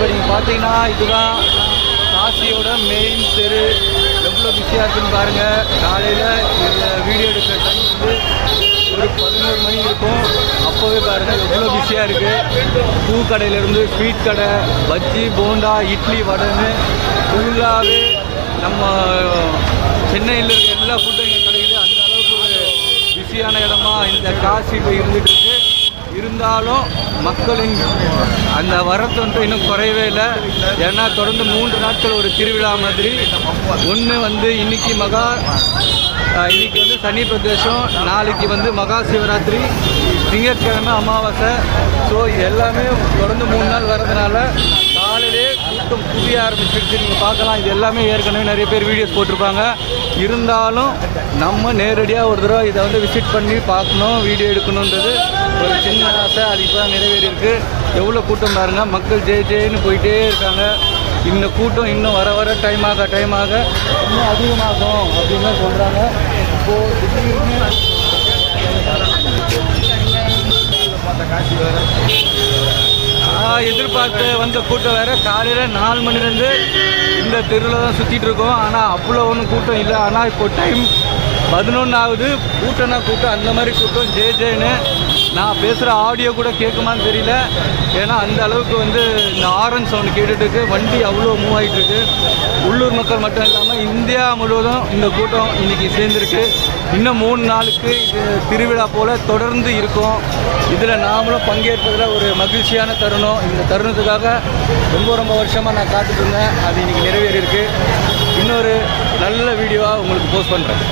இப்போ நீங்கள் பார்த்தீங்கன்னா இதுதான் காசியோட மெயின் தெரு. எவ்வளோ பிஸியாக இருக்குன்னு பாருங்கள். காலையில் இந்த வீடியோ எடுக்கிற டைம் வந்து ஒரு 11 மணி இருக்கும். அப்போவே பாருங்கள் எவ்வளோ பிஸியாக இருக்குது. பூ கடையிலேருந்து ஸ்வீட் கடை, பஜ்ஜி, போண்டா, இட்லி, வடைன்னு ஃபுல்லாகவே நம்ம சென்னையில் இருக்க எல்லா ஃபுட்டும் இங்கே கிடைக்குது. அந்த அளவுக்கு ஒரு பிஸியான இடமா இந்த காசி இப்போ இருந்துகிட்டு இருக்கு. இருந்தாலும் மக்களின் அந்த வரத்து இன்னும் குறையவே இல்லை. ஏன்னா தொடர்ந்து 3 நாட்கள் ஒரு திருவிழா மாதிரி. ஒன்று வந்து இன்னைக்கு வந்து சனி பிரதேசம், நாளைக்கு வந்து மகா சிவராத்திரி, திங்கட்கிழமை அமாவாசை. ஸோ இது எல்லாமே தொடர்ந்து 3 நாள் வர்றதுனால காலையிலே கூட்டம் குவிய ஆரம்பிச்சிருச்சு. நீங்கள் பார்க்கலாம், இது எல்லாமே ஏற்கனவே நிறைய பேர் வீடியோஸ் போட்டிருப்பாங்க. இருந்தாலும் நம்ம நேரடியாக ஒரு தடவை இதை வந்து விசிட் பண்ணி பார்க்கணும், வீடியோ எடுக்கணுன்றது ஒரு சின்ன ஆசை. அது இப்போ தான் நிறைவேறியிருக்கு. எவ்வளோ கூட்டம் பாருங்கள். மக்கள் ஜெயின்னு போயிட்டே இருக்காங்க. இந்த கூட்டம் இன்னும் வர வர டைம் ஆக இன்னும் அதிகமாகும் அப்படின்னு சொல்கிறாங்க. இப்போது திடீர்னு எதிர்பார்த்து வந்த கூட்டம் வேறு. காலையில் 4 மணிலேருந்து இந்த தெருவில் தான் சுற்றிட்டு இருக்கோம். ஆனால் அவ்வளோ ஒன்றும் கூட்டம் இல்லை. ஆனால் இப்போ டைம் 11 ஆகுது. கூட்டம்னா கூட்டம், அந்த மாதிரி கூட்டம் ஜேன்னு. நான் பேசுகிற ஆடியோ கூட கேட்குமான்னு தெரியல. ஏன்னா அந்த அளவுக்கு வந்து இந்த ஆரன் சவுண்டு கேட்டுட்டு வண்டி அவ்வளோ மூவ் ஆகிட்டுருக்கு. உள்ளூர் மக்கள் மட்டும் இல்லாமல் இந்தியா முழுவதும் இந்த கூட்டம் இன்றைக்கி சேர்ந்துருக்கு. இன்னும் 3 நாளுக்கு இது திருவிழா போல் தொடர்ந்து இருக்கும். இதில் நாமளும் பங்கேற்பதில் ஒரு மகிழ்ச்சியான தருணம். இந்த தருணத்துக்காக ரொம்ப வருஷமாக நான் காத்துட்டு இருந்தேன். அது இன்றைக்கி நிறைவேறியிருக்கு. இன்னொரு நல்ல வீடியோவாக உங்களுக்கு போஸ்ட் பண்ணுறேன்.